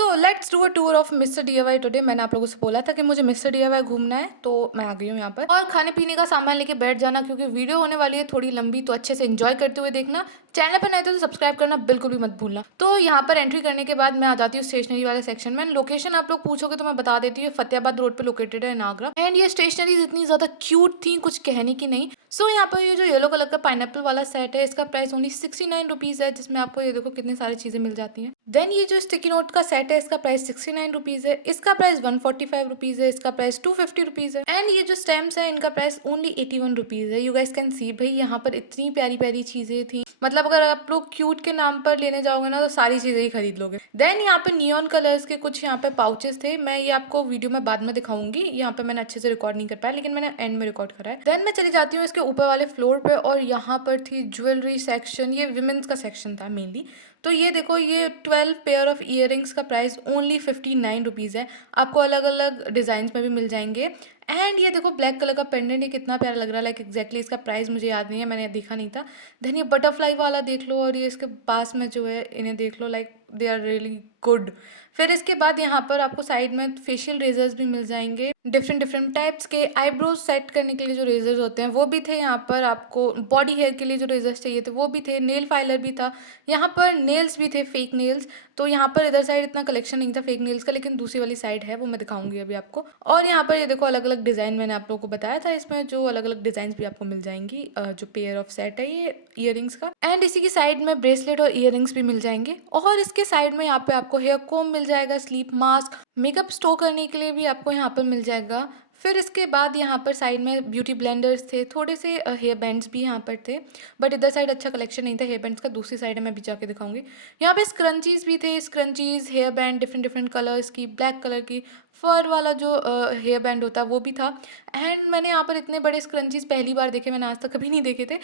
So let's do a tour of mister DIY today. मैंने आप लोगों से बोला था कि मुझे मिस्टर डीआईवाई घूमना है, तो मैं आ गई हूँ यहाँ पर। और खाने पीने का सामान लेके बैठ जाना, क्योंकि वीडियो होने वाली है थोड़ी लंबी, तो अच्छे से एंजॉय करते हुए देखना। चैनल पर नए तो सब्सक्राइब करना बिल्कुल भी मत भूलना। तो यहाँ पर एंट्री करने के बाद मैं आ जाती हूँ स्टेशनरी वाले सेक्शन में। लोकेशन आप लोग पूछोगे तो मैं बता देती हूँ, फतेहाबाद रोड पे लोकेटेड है, नागरा। एंड ये स्टेशनरीज इतनी ज्यादा क्यूट थी, कुछ कहने की नहीं। सो यहाँ पर ये जो येलो कलर का पाइनएप्पल वाला सेट है, इसका प्राइस ओनली 69 रुपीज है, जिसमें आपको ये देखो कितनी सारी चीजें मिल जाती हैं। देन ये जो स्टिकी नोट का सेट है, इसका प्राइस 69 रुपीज है, इसका प्राइस 145 रुपीज है, इसका प्राइस 250 रुपीज है। एंड ये जो स्टैम्प्स है, इनका प्राइस ओनली 81 रुपीज है। यू गाइस कैन सी भाई, यहाँ पर इतनी प्यारी प्यारी चीजें थी। मतलब अगर आप लोग क्यूट के नाम पर लेने जाओगे ना, तो सारी चीजें ही खरीद लोगे। देन यहाँ पे नियॉन कलर्स के कुछ यहाँ पे पाउचेस थे। मैं ये आपको वीडियो में बाद में दिखाऊंगी, यहाँ पे मैंने अच्छे से रिकॉर्ड नहीं कर पाया, लेकिन मैंने एंड में रिकॉर्ड करा है। देन मैं चली जाती हूँ इसके ऊपर वाले फ्लोर पे, और यहाँ पर थी ज्वेलरी सेक्शन। ये विमेंस का सेक्शन था मेनली। तो ये देखो, ये 12 पेयर ऑफ ईयरिंग्स का प्राइस ओनली 59 रुपीज़ है। आपको अलग अलग डिज़ाइन में भी मिल जाएंगे। एंड ये देखो ब्लैक कलर का पेंडेंट, ये कितना प्यारा लग रहा है। लाइक एग्जैक्टली इसका प्राइस मुझे याद नहीं है, मैंने देखा नहीं था। देन ये बटरफ्लाई वाला देख लो, और ये इसके पास में जो है इन्हें देख लो, like they are really good. फिर इसके बाद यहाँ पर आपको साइड में फेशियल रेजर्स भी मिल जाएंगे, डिफरेंट डिफरेंट टाइप्स के। आईब्रोज सेट करने के लिए जो रेजर्स होते हैं वो भी थे यहाँ पर। आपको बॉडी हेयर के लिए जो रेजर्स चाहिए थे वो भी थे। नेल फाइलर भी था यहाँ पर। नेल्स भी थे, फेक नेल्स। तो यहाँ पर इधर साइड इतना कलेक्शन नहीं था फेक नेल्स का, लेकिन दूसरी वाली साइड है, वो मैं दिखाऊंगी अभी आपको। और यहाँ पर ये देखो अलग अलग डिज़ाइन, मैंने आप लोगों को बताया था इसमें जो अलग अलग डिज़ाइन भी आपको मिल जाएंगी। जो पेयर ऑफ सेट है ये ईयरिंग्स का। एंड इसी की साइड में ब्रेसलेट और ईयरिंग्स भी मिल जाएंगे। और इसके साइड में यहाँ पे आपको हेयर कोम मिल जाएगा, स्लीप मास्क, मेकअप स्टोर करने के लिए भी आपको यहाँ पर मिल जाएगा। फिर इसके बाद यहाँ पर साइड में ब्यूटी ब्लेंडर्स थे, थोड़े से हेयर बैंड्स भी यहाँ पर थे। बट इधर साइड अच्छा कलेक्शन नहीं था हेयर बैंड्स का। दूसरी साइड है, मैं भी जाके दिखाऊंगी। यहाँ पे स्क्रंचीज भी थे, scrunchies, hair band different different colours की, ब्लैक कलर की, फर वाला जो हेयर बैंड होता है वो भी था। एंड मैंने यहाँ पर इतने बड़े स्क्रंचीज पहली बार देखे, मैंने आज तक कभी नहीं देखे थे।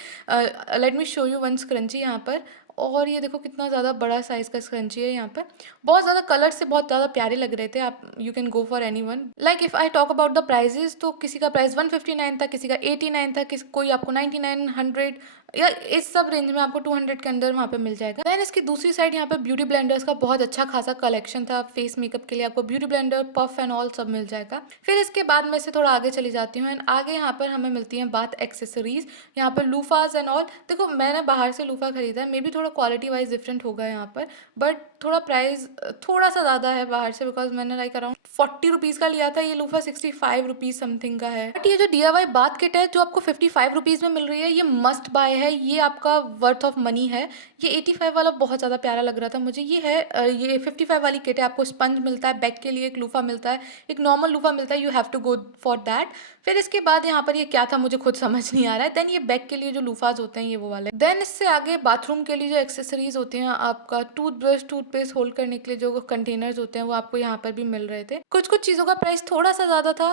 Let me show you one scrunchie यहाँ पर। और ये देखो कितना ज़्यादा बड़ा साइज़ का स्क्रंची है यहाँ पर। बहुत ज़्यादा कलर से बहुत ज़्यादा प्यारे लग रहे थे। आप you can go for any one. Like if I talk about the prices, तो किसी का प्राइस 159 था, किसी का 89 था, कोई आपको 99, 100 या इस सब रेंज में आपको 200 के अंदर वहाँ पे मिल जाएगा। देन इसकी दूसरी साइड यहाँ पे ब्यूटी ब्लेंडर्स का बहुत अच्छा खासा कलेक्शन था। फेस मेकअप के लिए आपको beauty blender, puff and all सब मिल जाएगा। फिर इसके बाद मैं से थोड़ा आगे चली जाती हूँ, एंड आगे यहाँ पर हमें मिलती हैं बात एक्सेसरीज। यहाँ पर लूफाज एंड ऑल। देखो मैंने बाहर से लूफा खरीदा है, मे बी थोड़ा क्वालिटी वाइज डिफरेंट होगा यहाँ पर, बट थोड़ा प्राइस थोड़ा सा ज़्यादा है बाहर से, बिकॉज मैंने लाइक अराउंड 40 रुपीज़ का लिया था। ये लूफा 65 रुपीज़ समथिंग का है। बट ये जो DIY बाथ किट है जो आपको 55 रुपीज़ में मिल रही है, ये मस्ट बाय है, ये आपका वर्थ ऑफ मनी है। ये 85 वाला बहुत ज़्यादा प्यारा लग रहा था मुझे। ये है ये 55 वाली किट है। आपको स्पंज मिलता है, बैक के लिए एक लूफा मिलता है, एक नॉर्मल लूफा मिलता है, you have to go for that. फिर इसके बाद यहाँ पर ये क्या था मुझे खुद समझ नहीं आ रहा है। देन ये बैक के लिए जो लूफाज होते हैं ये वो वाले। देन इससे आगे बाथरूम के लिए जो एक्सेसरीज होती हैं, आपका टूथब्रश, टूथपेस्ट होल्ड करने के लिए जो कंटेनर्स होते हैं वो आपको यहाँ पर भी मिल रहे थे। कुछ कुछ चीज़ों का प्राइस थोड़ा सा ज़्यादा था,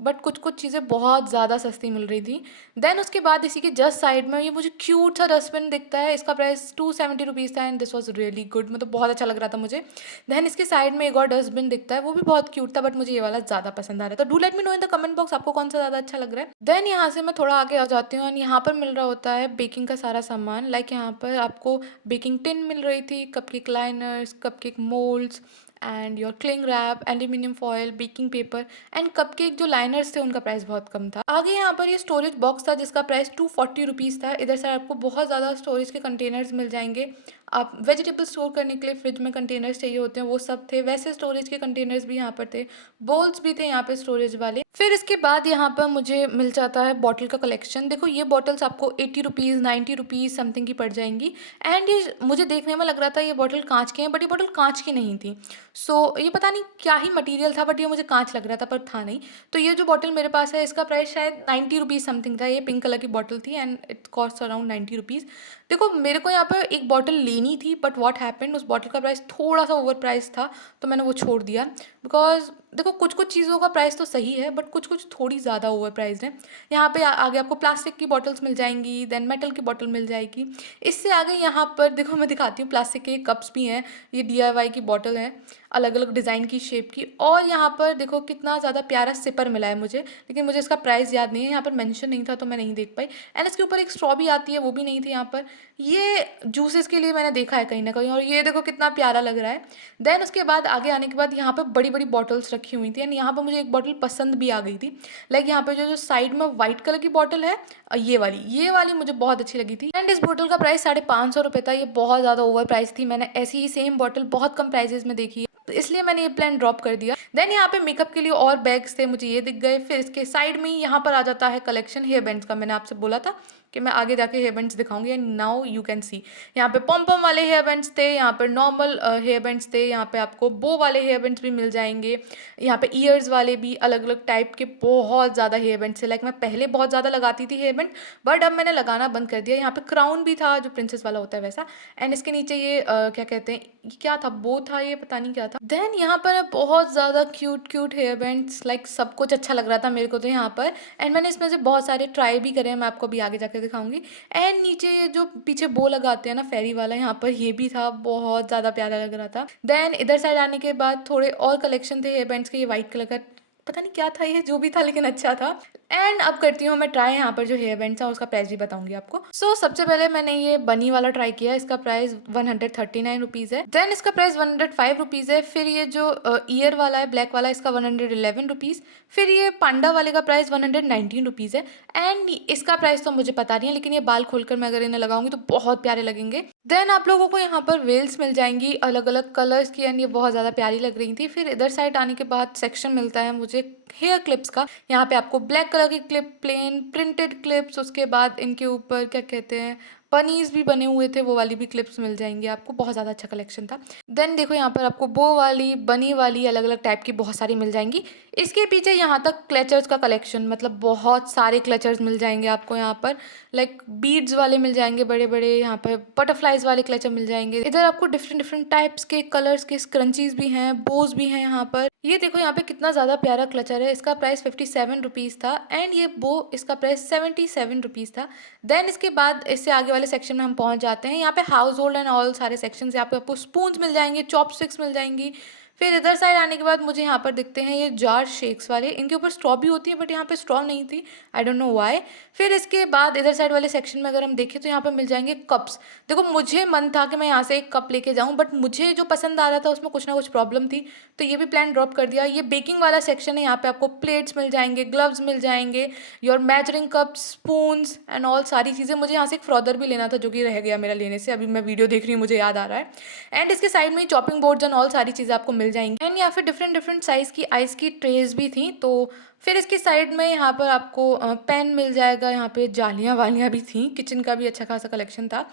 बट कुछ कुछ चीज़ें बहुत ज़्यादा सस्ती मिल रही थी। देन उसके बाद इसी के जस्ट साइड में ये मुझे क्यूट सा डस्टबिन दिखता है। इसका प्राइस 270 रुपीज़ था, and this was really good, मतलब बहुत अच्छा लग रहा था मुझे। देन इसके साइड में एक और डस्टबिन दिखता है, वो भी बहुत क्यूट था, बट मुझे ये वाला ज़्यादा पसंद आ रहा था। Do let me know in the comment box आपको कौन सा ज़्यादा अच्छा लग रहा है। देन यहाँ से मैं थोड़ा आगे आ जाती हूँ, एंड यहाँ पर मिल रहा होता है बेकिंग का सारा सामान। लाइक यहाँ पर आपको बेकिंग टिन मिल रही थी, cupcake liners, cupcake moulds, and your cling wrap, aluminium foil, baking paper, and cupcake जो लाइनर्स थे उनका प्राइस बहुत कम था। आगे यहाँ पर ये स्टोरेज बॉक्स था जिसका प्राइस 240 रुपीज़ था। इधर से आपको बहुत ज़्यादा स्टोरेज के कंटेनर्स मिल जाएंगे। आप वेजिटेबल स्टोर करने के लिए फ्रिज में कंटेनर्स चाहिए होते हैं वो सब थे। वैसे स्टोरेज के कंटेनर्स भी यहाँ पर थे, बोल्स भी थे यहाँ पे स्टोरेज वाले। फिर इसके बाद यहाँ पर मुझे मिल जाता है बॉटल का कलेक्शन। देखो ये बॉटल्स आपको 80 रुपीज़, 90 रुपीज़ समथिंग की पड़ जाएंगी। एंड ये मुझे देखने में लग रहा था ये बॉटल कांच के हैं, बट ये बॉटल कांच की नहीं थी। सो ये पता नहीं क्या ही मटेरियल था, बट ये मुझे कांच लग रहा था पर था नहीं। तो ये जो बॉटल मेरे पास है इसका प्राइस शायद 90 रुपीज़ समथिंग था। ये पिंक कलर की बॉटल थी, and it cost around 90 rupees. देखो मेरे को यहाँ पर एक बॉटल लेनी थी, बट व्हाट हैपेंड, उस बॉटल का प्राइस थोड़ा सा ओवर प्राइस था, तो मैंने वो छोड़ दिया। बिकॉज देखो कुछ-कुछ चीज़ों का प्राइस तो सही है बट कुछ-कुछ थोड़ी ज़्यादा ओवर प्राइस्ड है। यहाँ पे आगे आपको प्लास्टिक की बॉटल्स मिल जाएँगी, देन मेटल की बॉटल मिल जाएगी। इससे आगे यहाँ पर देखो मैं दिखाती हूँ, प्लास्टिक के कप्स भी हैं, ये डीआईवाई की बॉटल है, अलग-अलग डिज़ाइन की, शेप की। और यहाँ पर देखो कितना ज़्यादा प्यारा सिपर मिला है मुझे, लेकिन मुझे इसका प्राइस याद नहीं है, यहाँ पर मेंशन नहीं था तो मैं नहीं देख पाई। एंड इसके ऊपर एक स्ट्रॉ भी आती है, वो भी नहीं थी यहाँ पर। ये जूसेस के लिए मैंने देखा है कहीं न कहीं, और ये देखो कितना प्यारा लग रहा है। देन उसके बाद आगे आने के बाद यहाँ पे बड़ी-बड़ी बॉटल्स रखी हुई थी एंड यहाँ पे मुझे एक बॉटल पसंद भी आ गई थी। लाइक यहाँ पे जो साइड में व्हाइट कलर की बॉटल है, ये वाली मुझे बहुत अच्छी लगी थी। एंड इस बॉटल का प्राइस ₹550 था। ये बहुत ज़्यादा ओवर प्राइस थी। मैंने ऐसी ही सेम बॉटल बहुत कम प्राइसेस में देखी है, तो इसलिए मैंने ये प्लान ड्रॉप कर दिया। देन यहाँ पे मेकअप के लिए और बैग्स थे, मुझे ये दिख गए। फिर इसके साइड में ही यहाँ पर आ जाता है कलेक्शन हेयर बैंड्स का। मैंने आपसे बोला था कि मैं आगे जाके हेयर बैंड्स दिखाऊंगी and now you can see. यहाँ पे पॉम पॉम वाले हेयर बैंड्स थे, यहाँ पर नॉर्मल हेयर बैंड्स थे, यहाँ पे आपको बो वाले हेयर बैंड्स भी मिल जाएंगे, यहाँ पे ईयर्स वाले भी, अलग अलग टाइप के बहुत ज़्यादा हेयर बैंड्स थे। लाइक मैं पहले बहुत ज़्यादा लगाती थी हेयर बैंड, बट अब मैंने लगाना बंद कर दिया। यहाँ पे क्राउन भी था जो प्रिंसेस वाला होता है वैसा, एंड इसके नीचे ये क्या कहते हैं, ये क्या था, बो था, ये पता नहीं क्या था। देन यहाँ पर बहुत ज़्यादा cute cute hair bands, like सब कुछ अच्छा लग रहा था मेरे को तो यहाँ पर। एंड मैंने इसमें से बहुत सारे ट्राई भी करे हैं, मैं आपको अभी आगे जाकर दिखाऊंगी। एंड नीचे ये जो पीछे बो लगाते हैं ना फेरी वाला, यहाँ पर ये भी था, बहुत ज़्यादा प्यारा लग रहा था। देन इधर साइड आने के बाद थोड़े और कलेक्शन थे हेयर बैंड्स के। ये वाइट कलर का पता नहीं क्या था, ये जो भी था लेकिन अच्छा था। एंड अब करती हूँ मैं ट्राई यहाँ पर जो हेयर बैंड्स है उसका प्राइस भी बताऊंगी आपको। सो सबसे पहले मैंने ये बनी वाला ट्राई किया, इसका प्राइस 139 रुपीज़ है। देन इसका प्राइस 105 रुपीज़ है। फिर ये जो ईयर वाला है ब्लैक वाला, इसका 111 रुपीज़। फिर ये पांडा वाले का प्राइस 119 रुपीज़ है। एंड इसका प्राइस तो मुझे पता नहीं है, लेकिन ये बाल खोलकर मैं अगर इन्हें लगाऊंगी तो बहुत प्यारे लगेंगे। देन आप लोगों को यहाँ पर वेल्स मिल जाएंगी अलग अलग कलर्स की, एंड ये बहुत ज़्यादा प्यारी लग रही थी। फिर इधर साइड आने के बाद सेक्शन मिलता है मुझे हेयर क्लिप्स का। यहाँ पे आपको ब्लैक कलर की क्लिप, प्लेन प्रिंटेड क्लिप्स, उसके बाद इनके ऊपर क्या कहते हैं पनीज भी बने हुए थे, वो वाली भी क्लिप्स मिल जाएंगी आपको। बहुत ज़्यादा अच्छा कलेक्शन था। देन देखो यहाँ पर आपको बो वाली, बनी वाली, अलग अलग टाइप की बहुत सारी मिल जाएंगी। इसके पीछे यहाँ तक क्लेचर्स का कलेक्शन, मतलब बहुत सारे क्लेचर्स मिल जाएंगे आपको यहाँ पर। लाइक बीड्स वाले मिल जाएंगे बड़े बड़े, यहाँ पर बटरफ्लाइज वाले क्लेचर मिल जाएंगे। इधर आपको डिफरेंट डिफरेंट टाइप्स के कलर्स के स्क्रंचीज भी हैं, बोज भी हैं यहाँ पर। ये देखो यहाँ पे कितना ज़्यादा प्यारा क्लचर है, इसका प्राइस 57 रुपीज़ था। एंड ये बो, इसका प्राइस 77 रुपीज़ था। देन इसके बाद इससे आगे वाले सेक्शन में हम पहुँच जाते हैं। यहाँ पे हाउस होल्ड एंड ऑल सारे सेक्शन, यहाँ पे आपको स्पून्स मिल जाएंगे, चॉपस्टिक्स मिल जाएंगी। फिर इधर साइड आने के बाद मुझे यहाँ पर दिखते हैं ये जार शेक्स वाले, इनके ऊपर स्ट्रॉ भी होती है बट यहाँ पे स्ट्रॉ नहीं थी, आई डोंट नो व्हाई। फिर इसके बाद इधर साइड वाले सेक्शन में अगर हम देखें तो यहाँ पर मिल जाएंगे कप्स। देखो मुझे मन था कि मैं यहाँ से एक कप लेके जाऊँ, बट मुझे जो पसंद आ रहा था उसमें कुछ ना कुछ प्रॉब्लम थी, तो ये भी प्लान ड्रॉप कर दिया। ये बेकिंग वाला सेक्शन है, यहाँ पे आपको प्लेट्स मिल जाएंगे, ग्लव्स मिल जाएंगे, your measuring cups, spoons and all सारी चीज़ें। मुझे यहाँ से एक फ्रॉदर भी लेना था जो कि रह गया मेरा लेने से, अभी मैं वीडियो देख रही हूँ मुझे याद आ रहा है। एंड इसके साइड में चॉपिंग बोर्ड्स एंड ऑल सारी चीज़ें आपको मिल जाएंगी। एंड यहाँ पे डिफरेंट डिफरेंट साइज़ की आइस की ट्रेज भी थी। तो फिर इसकी साइड में यहाँ पर आपको पेन मिल जाएगा, यहाँ पे जालियाँ वालियाँ भी थी, किचन का भी अच्छा खासा कलेक्शन था।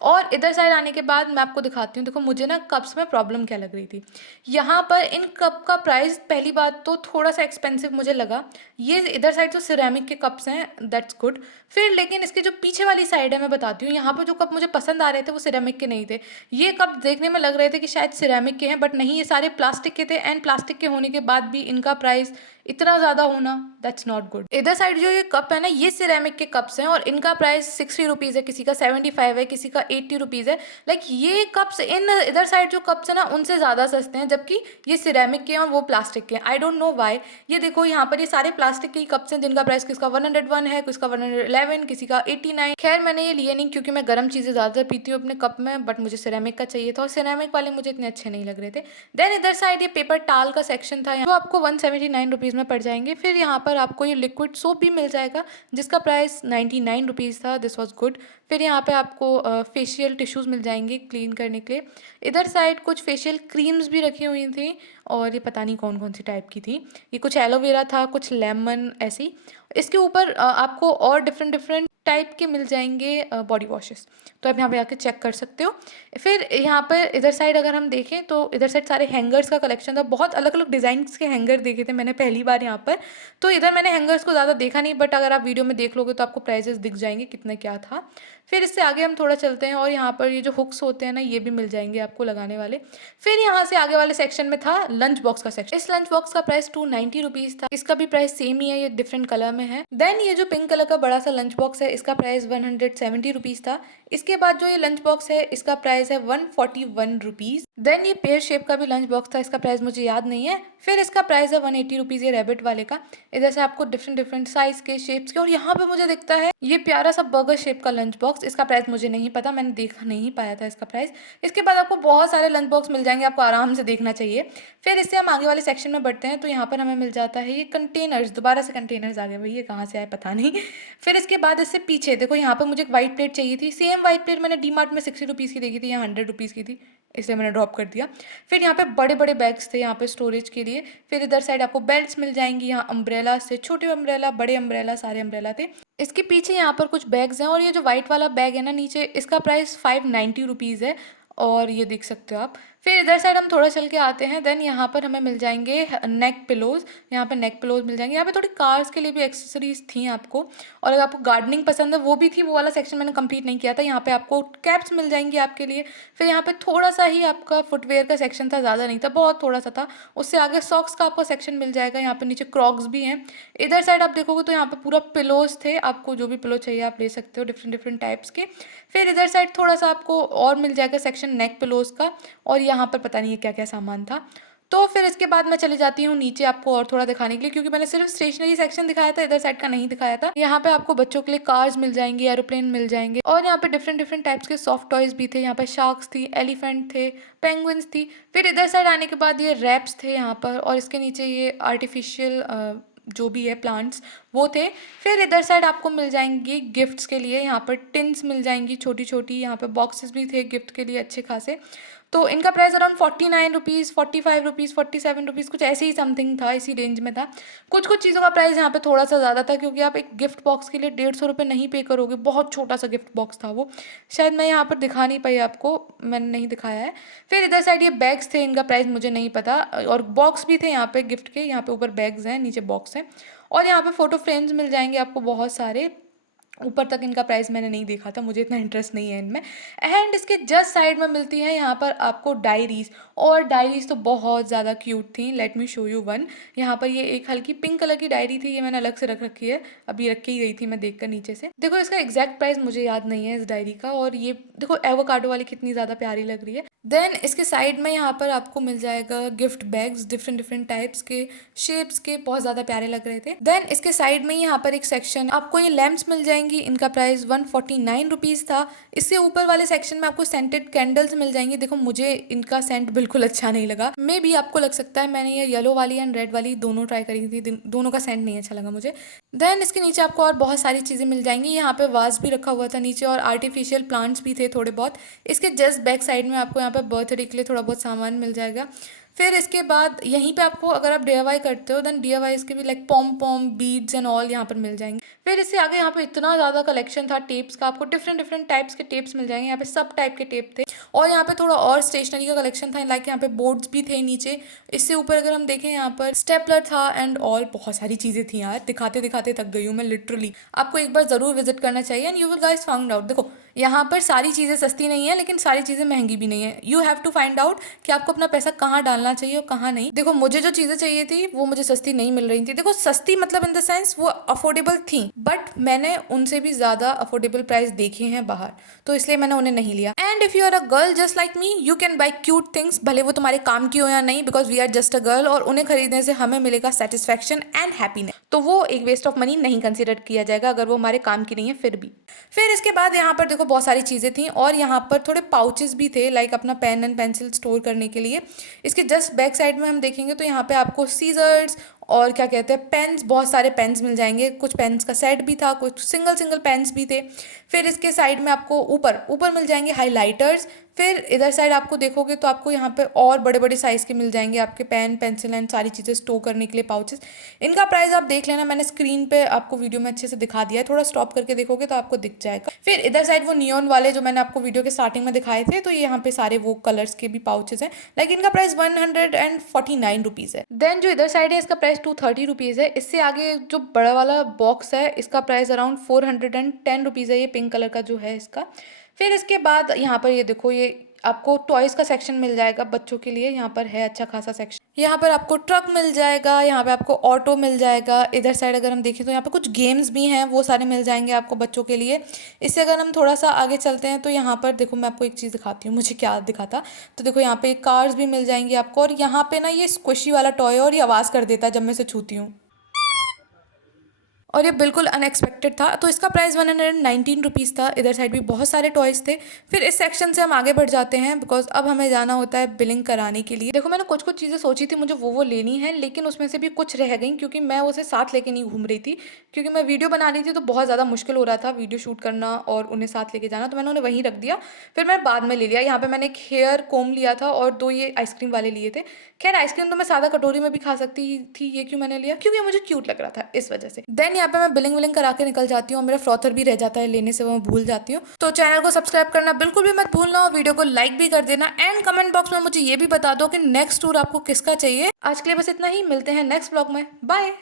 और इधर साइड आने के बाद मैं आपको दिखाती हूँ। देखो मुझे ना कप्स में प्रॉब्लम क्या लग रही थी, यहाँ पर इन कप का प्राइस पहली बात तो थोड़ा सा एक्सपेंसिव मुझे लगा। ये इधर साइड तो सिरेमिक के कप्स हैं, दैट्स गुड। फिर लेकिन इसकी जो पीछे वाली साइड है मैं बताती हूँ, यहाँ पर जो कप मुझे पसंद आ रहे थे वो सिरेमिक के नहीं थे। ये कप देखने में लग रहे थे कि शायद सिरेमिक के हैं, बट नहीं, ये सारे प्लास्टिक के थे। एंड प्लास्टिक के होने के बाद भी इनका प्राइस इतना ज़्यादा होना, दैट्स नॉट गुड। इधर साइड जो ये कप है ना, ये सिरेमिक के कप्स हैं और इनका प्राइस 60 रुपीज़ है, किसी का 75 है, किसी का 80 रुपीज़ है। लाइक ये कप्स इन इधर साइड जो कप्स है ना उनसे ज़्यादा सस्ते हैं, जबकि ये सिरेमिक के हैं और वो प्लास्टिक के हैं। I don't know why. ये देखो यहाँ पर ये सारे प्लास्टिक के ही कप्स हैं जिनका प्राइस किसका 101 है, किसका 111, किसी का 89। खैर मैंने ये लिए नहीं क्योंकि मैं गर्म चीज़ें ज़्यादा पीती हूँ अपने कप में, बट मुझे सिरेमिक का चाहिए था और सिरेमिक वाले मुझे इतने अच्छे नहीं लग रहे थे। देन इधर साइड ये पेपर टाल का सेक्शन था, जो आपको 179 रुपीज़ में पड़ जाएंगे। फिर यहाँ पर आपको ये लिक्विड सोप भी मिल जाएगा जिसका प्राइस 99 रुपीज़ था, दिस वॉज गुड। फिर यहाँ पे आपको फेशियल टिश्यूज़ मिल जाएंगे क्लीन करने के लिए। इधर साइड कुछ फेशियल क्रीम्स भी रखी हुई थी और ये पता नहीं कौन कौन सी टाइप की थी, ये कुछ एलोवेरा था, कुछ लेमन ऐसी। इसके ऊपर आपको और डिफरेंट डिफरेंट टाइप के मिल जाएंगे बॉडी वॉशेस, तो आप यहाँ पे आके चेक कर सकते हो। फिर यहाँ पर इधर साइड अगर हम देखें तो इधर साइड सारे हैंगर्स का कलेक्शन था, बहुत अलग अलग डिज़ाइंस के हैंगर देखे थे मैंने पहली बार यहाँ पर। तो इधर मैंने हैंगर्स को ज़्यादा देखा नहीं, बट अगर आप वीडियो में देख लोगे तो आपको प्राइजेस दिख जाएंगे कितना क्या था। फिर इससे आगे हम थोड़ा चलते हैं और यहाँ पर ये जो हुक्स होते हैं ना, ये भी मिल जाएंगे आपको लगाने वाले। फिर यहाँ से आगे वाले सेक्शन में था लंच बॉक्स का सेक्शन। इस लंच बॉक्स का प्राइस 290 रुपीज़ था। इसका भी प्राइस सेम ही है, ये डिफरेंट कलर में है। देन ये जो पिंक कलर का बड़ा सा लंच बॉक्स है, इसका प्राइस 170 रुपीज़ था। इसके बाद जो ये लंच बॉक्स है, इसका प्राइस है 141 रुपीज़। देन ये पेयर शेप का भी लंच बॉक्स था, इसका प्राइस मुझे याद नहीं है। फिर इसका प्राइस है 180 रुपीज़, ये रैबिट वाले का। इधर से आपको डिफरेंट डिफरेंट साइज के, शेप्स के, और यहाँ पे मुझे दिखता है ये प्यारा सा बर्गर शेप का लंच बॉक्स। इसका प्राइस मुझे नहीं पता, मैंने देखा नहीं पाया था इसका प्राइस। इसके बाद आपको बहुत सारे लंच बॉक्स मिल जाएंगे, आपको आराम से देखना चाहिए। फिर इससे हम आगे वाले सेक्शन में बढ़ते हैं तो यहाँ पर हमें मिल जाता है ये कंटेनर्स। दोबारा से कंटेनर्स आ गए भाई, ये कहाँ से आए पता नहीं। फिर इसके बाद इससे पीछे देखो, यहाँ पर मुझे एक वाइट प्लेट चाहिए थी। सेम वाइट प्लेट मैंने डी मार्ट में 60 रुपीज़ की देखी थी, यहाँ 100 रुपीज़ की थी, इसलिए मैंने ड्रॉप कर दिया। फिर यहाँ पे बड़े बड़े बैग्स थे यहाँ पे स्टोरेज के लिए। फिर इधर साइड आपको बेल्ट्स मिल जाएंगी, यहाँ अम्ब्रेला से छोटे अम्ब्रेला, बड़े अम्ब्रेला, सारे अम्ब्रेला थे। इसके पीछे यहाँ पर कुछ बैग्स हैं, और ये जो वाइट वाला बैग है ना नीचे, इसका प्राइस 590 रुपीज़ है, और ये देख सकते हो आप। फिर इधर साइड हम थोड़ा चल के आते हैं। देन यहाँ पर हमें मिल जाएंगे नेक पिलोज, यहाँ पे नेक पिलोज मिल जाएंगे। यहाँ पे थोड़ी कार्स के लिए भी एक्सेसरीज थी आपको, और अगर आपको गार्डनिंग पसंद है वो भी थी, वो वाला सेक्शन मैंने कंप्लीट नहीं किया था। यहाँ पे आपको कैप्स मिल जाएंगी आपके लिए। फिर यहाँ पे थोड़ा सा ही आपका फुटवेयर का सेक्शन था, ज़्यादा नहीं था, बहुत थोड़ा सा था। उससे आगे सॉक्स का आपको सेक्शन मिल जाएगा। यहाँ पे नीचे क्रॉक्स भी हैं। इधर साइड आप देखोगे तो यहाँ पे पूरा पिलोज थे, आपको जो भी पिलो चाहिए आप ले सकते हो, डिफरेंट डिफरेंट टाइप्स के। फिर इधर साइड थोड़ा सा आपको और मिल जाएगा सेक्शन नेक पिलोज का, और यहाँ पर पता नहीं है क्या क्या सामान था। तो फिर इसके बाद मैं चली जाती हूँ नीचे आपको और थोड़ा दिखाने के लिए, क्योंकि मैंने सिर्फ स्टेशनरी सेक्शन दिखाया था, इधर साइड का नहीं दिखाया था। यहाँ पे आपको बच्चों के लिए कार्स मिल जाएंगी, एरोप्लेन मिल जाएंगे, और यहाँ पे डिफरेंट डिफरेंट टाइप्स के सॉफ्ट टॉयज भी थे। यहाँ पे शार्क्स थी, एलिफेंट थे, पेंगुइन्स थी। फिर इधर साइड आने के बाद ये रैप्स थे यहाँ पर, और इसके नीचे ये आर्टिफिशियल जो भी है प्लांट्स वो थे। फिर इधर साइड आपको मिल जाएंगी गिफ्ट्स के लिए, यहाँ पर टिन्स मिल जाएंगी छोटी छोटी, यहाँ पे बॉक्सेस भी थे गिफ्ट के लिए अच्छे खासे। तो इनका price around 49 rupees, 45 rupees, 47 rupees, कुछ ऐसे ही समथिंग था, इसी रेंज में था। कुछ कुछ चीज़ों का प्राइस यहाँ पे थोड़ा सा ज़्यादा था, क्योंकि आप एक गिफ्ट बॉक्स के लिए 150 रुपये नहीं पे करोगे। बहुत छोटा सा गिफ्ट बॉक्स था वो, शायद मैं यहाँ पर दिखा नहीं पाई आपको, मैंने नहीं दिखाया है। फिर इधर साइड ये बैग्स थे, इनका प्राइस मुझे नहीं पता, और बॉक्स भी थे यहाँ पे गिफ्ट के। यहाँ पे ऊपर बैग्स हैं, नीचे बॉक्स हैं, और यहाँ पे फोटो फ्रेम्स मिल जाएंगे आपको बहुत सारे। ऊपर तक इनका प्राइस मैंने नहीं देखा था, मुझे इतना इंटरेस्ट नहीं है इनमें। एंड इसके जस्ट साइड में मिलती है यहाँ पर आपको डायरीज, और डायरीज तो बहुत ज़्यादा क्यूट थी। Let me show you one. यहाँ पर ये एक हल्की पिंक कलर की डायरी थी, ये मैंने अलग से रख रखी है, अभी रख के ही गई थी मैं देखकर नीचे से। देखो इसका एग्जैक्ट प्राइस मुझे याद नहीं है इस डायरी का, और ये देखो एवोकाडो वाली कितनी ज़्यादा प्यारी लग रही है। देन इसके साइड में यहाँ पर आपको मिल जाएगा gift bags, different different types के, शेप्स के, बहुत ज़्यादा प्यारे लग रहे थे। देन इसके साइड में यहाँ पर एक सेक्शन आपको ये लैम्प्स मिल जाएंगी, इनका प्राइस 149 रुपीज़ था। इससे ऊपर वाले सेक्शन में आपको सेंटेड कैंडल्स मिल जाएंगी। देखो मुझे इनका सेंट बिल्कुल अच्छा नहीं लगा, मे बी आपको लग सकता है, मैंने ये येलो वाली एंड रेड वाली दोनों ट्राई करी थी, दोनों का सेंट नहीं अच्छा लगा मुझे। देन इसके नीचे आपको और बहुत सारी चीज़ें मिल जाएंगी, यहाँ पे वाज भी रखा हुआ था नीचे, और आर्टिफिशियल प्लांट्स भी थे थोड़े बहुत। इसके जस्ट बैक साइड में आपको यहाँ पे बर्थडे के लिए थोड़ा बहुत सामान मिल जाएगा। फिर इसके बाद यहीं पे आपको, अगर आप DIY करते हो देन DIY के भी लाइक पॉम पॉम बीड्स एंड ऑल यहाँ पर मिल जाएंगे। फिर इससे आगे यहाँ पे इतना ज़्यादा कलेक्शन था टेप्स का, आपको डिफरेंट डिफरेंट टाइप्स के टेप्स मिल जाएंगे। यहाँ पे सब टाइप के टेप थे, और यहाँ पे थोड़ा और स्टेशनरी का कलेक्शन था, लाइक यहाँ पे बोर्ड्स भी थे नीचे। इससे ऊपर अगर हम देखें यहाँ पर स्टेपलर था एंड ऑल, बहुत सारी चीज़ें थी यार, दिखाते दिखाते थक गई हूँ मैं लिटरली। आपको एक बार ज़रूर विजिट करना चाहिए and you will guys found out. देखो यहाँ पर सारी चीज़ें सस्ती नहीं है, लेकिन सारी चीज़ें महंगी भी नहीं है। You have to find out कि आपको अपना पैसा कहाँ डालना चाहिए और कहाँ नहीं। देखो मुझे जो चीज़ें चाहिए थी वो मुझे सस्ती नहीं मिल रही थी। देखो सस्ती मतलब इन द सेंस वो अफोर्डेबल थी, बट मैंने उनसे भी ज़्यादा अफोर्डेबल प्राइस देखे हैं बाहर, तो इसलिए मैंने उन्हें नहीं लिया। And if you are a girl just like me, you can buy cute things, भले वो तुम्हारे काम की हो या नहीं, because we are just a girl, और उन्हें खरीदने से हमें मिलेगा सेटिस्फैक्शन एंड हैप्पीनेस। तो वो एक वेस्ट ऑफ मनी नहीं कंसिडर किया जाएगा अगर वो हमारे काम की नहीं है फिर भी। फिर इसके बाद यहाँ पर देखो बहुत सारी चीज़ें थी, और यहाँ पर थोड़े पाउचेस भी थे, लाइक अपना पेन एंड पेंसिल स्टोर करने के लिए। इसके जस्ट बैक साइड में हम देखेंगे तो यहाँ पे आपको सीजर्स और क्या कहते हैं पेन्स, बहुत सारे पेन्स मिल जाएंगे, कुछ पेन्स का सेट भी था, कुछ सिंगल सिंगल पेन्स भी थे। फिर इसके साइड में आपको ऊपर ऊपर मिल जाएंगे हाइलाइटर्स। फिर इधर साइड आपको देखोगे तो आपको यहाँ पे और बड़े बड़े साइज़ के मिल जाएंगे आपके पेन पेंसिल एंड सारी चीज़ें स्टोर करने के लिए पाउचेस। इनका प्राइस आप देख लेना, मैंने स्क्रीन पे आपको वीडियो में अच्छे से दिखा दिया है, थोड़ा स्टॉप करके देखोगे तो आपको दिख जाएगा। फिर इधर साइड वो नियॉन वाले जो मैंने आपको वीडियो के स्टार्टिंग में दिखाए थे, तो ये यहाँ पे सारे वो कलर्स के भी पाउचेस हैं। लाइक इनका प्राइस 149 रुपीज़ है। देन जो इधर साइड है इसका प्राइस 230 रुपीज़ है। इससे आगे जो बड़ा वाला बॉक्स है इसका प्राइस अराउंड 410 रुपीज़ है, ये पिंक कलर का जो है इसका। फिर इसके बाद यहाँ पर ये देखो, ये आपको टॉयज़ का सेक्शन मिल जाएगा बच्चों के लिए, यहाँ पर है अच्छा खासा सेक्शन। यहाँ पर आपको ट्रक मिल जाएगा, यहाँ पे आपको ऑटो मिल जाएगा। इधर साइड अगर हम देखें तो यहाँ पे कुछ गेम्स भी हैं, वो सारे मिल जाएंगे आपको बच्चों के लिए। इससे अगर हम थोड़ा सा आगे चलते हैं तो यहाँ पर देखो, मैं आपको एक चीज़ दिखाती हूँ, मुझे क्या दिखा था। तो देखो यहाँ पे कार्स भी मिल जाएंगी आपको, और यहाँ पे ना ये स्क्विशी वाला टॉय और ये आवाज़ कर देता है जब मैं इसे छूती हूँ, और ये बिल्कुल अनएक्सपेक्टेड था। तो इसका प्राइस 119 रुपीज़ था। इधर साइड भी बहुत सारे टॉयज़ थे। फिर इस सेक्शन से हम आगे बढ़ जाते हैं, बिकॉज अब हमें जाना होता है बिलिंग कराने के लिए। देखो मैंने कुछ कुछ चीज़ें सोची थी मुझे वो लेनी है, लेकिन उसमें से भी कुछ रह गई क्योंकि मैं उसे साथ लेके नहीं घूम रही थी, क्योंकि मैं वीडियो बना रही थी तो बहुत ज़्यादा मुश्किल हो रहा था वीडियो शूट करना और उन्हें साथ लेके जाना, तो मैंने उन्हें वहीं रख दिया। फिर मैं बाद में ले लिया। यहाँ पे मैंने एक हेयर कोम लिया था और 2 ये आइसक्रीम वाले लिए थे। खैर आइसक्रीम तो मैं सादा कटोरी में भी खा सकती थी, ये क्यों मैंने लिया, क्योंकि मुझे क्यूट लग रहा था इस वजह से। देन यहाँ पे मैं बिलिंग विलिंग करा के निकल जाती हूँ, मेरा फ्रॉथर भी रह जाता है लेने से, वो मैं भूल जाती हूँ। तो चैनल को सब्सक्राइब करना बिल्कुल भी मत भूलना, और वीडियो को लाइक भी कर देना, एंड कमेंट बॉक्स में मुझे ये भी बता दो कि नेक्स्ट टूर आपको किसका चाहिए। आज के लिए बस इतना ही, मिलते हैं नेक्स्ट ब्लॉग में, बाय।